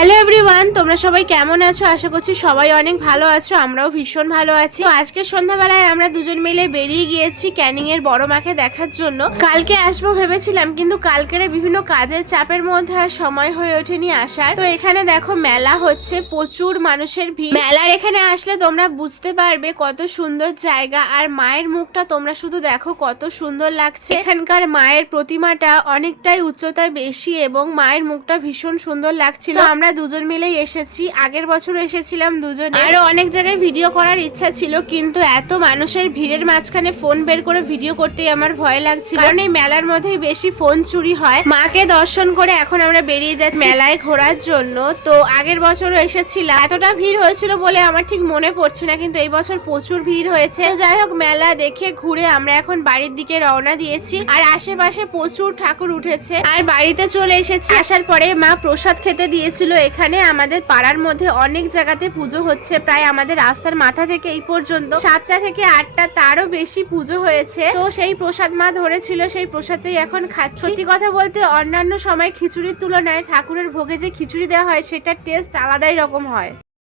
Hello everyone, তোমরা সবাই কেমন আছো? আশা করছি সবাই অনেক ভালো আছো। আমরাও ভীষণ ভালো আছি। তো আজকে সন্ধ্যাবেলায় আমরা দুজন মিলে বেরিয়ে গিয়েছি ক্যানিং এর বড় মাকে দেখার জন্য। কালকে আসবো ভেবেছিলাম, কিন্তু কালকের বিভিন্ন কাজের চাপের মধ্যে আর সময় হয়ে ওঠেনি আসার। তো এখানে দেখো মেলা হচ্ছে, প্রচুর মানুষের ভিড়। মেলার এখানে আসলে তোমরা বুঝতে পারবে কত সুন্দর জায়গা। আর মায়ের মুখটা তোমরা শুধু দেখো কত সুন্দর লাগছে। এখানকার মায়ের প্রতিমাটা অনেকটাই উচ্চতায় বেশি এবং মায়ের মুখটা ভীষণ সুন্দর লাগছিল। আমরা দুজন মিলেই এসেছি, আগের বছর এসেছিলাম দুজনে। আরো অনেক জায়গায় ভিডিও করার ইচ্ছা ছিল, কিন্তু এত মানুষের ভিড়ের মাঝখানে ফোন বের করে ভিডিও করতেই আমার ভয় লাগছিল, কারণ এই মেলার মধ্যেই বেশি ফোন চুরি হয়। মাকে দর্শন করে এখন আমরা বেরিয়ে যাচ্ছি মেলায় ঘোরার জন্য। তো আগের বছরও এসেছিলাম, এতটা ভিড় হয়েছিল বলে আমার ঠিক মনে পড়ছে না, কিন্তু এই বছর প্রচুর ভিড় হয়েছে। তো যাই হোক, মেলা দেখে ঘুরে আমরা এখন বাড়ির দিকে রওনা দিয়েছি। আর আশেপাশে প্রচুর ঠাকুর উঠেছে। আর বাড়িতে চলে এসেছি। আসার পরে মা প্রসাদ খেতে দিয়েছিল। এখানে আমাদের পাড়ার মধ্যে অনেক জায়গাতে পুজো হচ্ছে, প্রায় আমাদের রাস্তার মাথা থেকে এই পর্যন্ত 7টা থেকে 8টা, তারও বেশি পুজো হয়েছে। তো সেই প্রসাদ মা ধরেছিল, সেই প্রসাদটাই এখন খাচ্ছি। সত্যি কথা বলতে অন্যান্য সময় খিচুড়ির তুলনায় ঠাকুরের ভোগে যে খিচুড়ি দেওয়া হয় সেটার টেস্ট আলাদাই রকম হয়।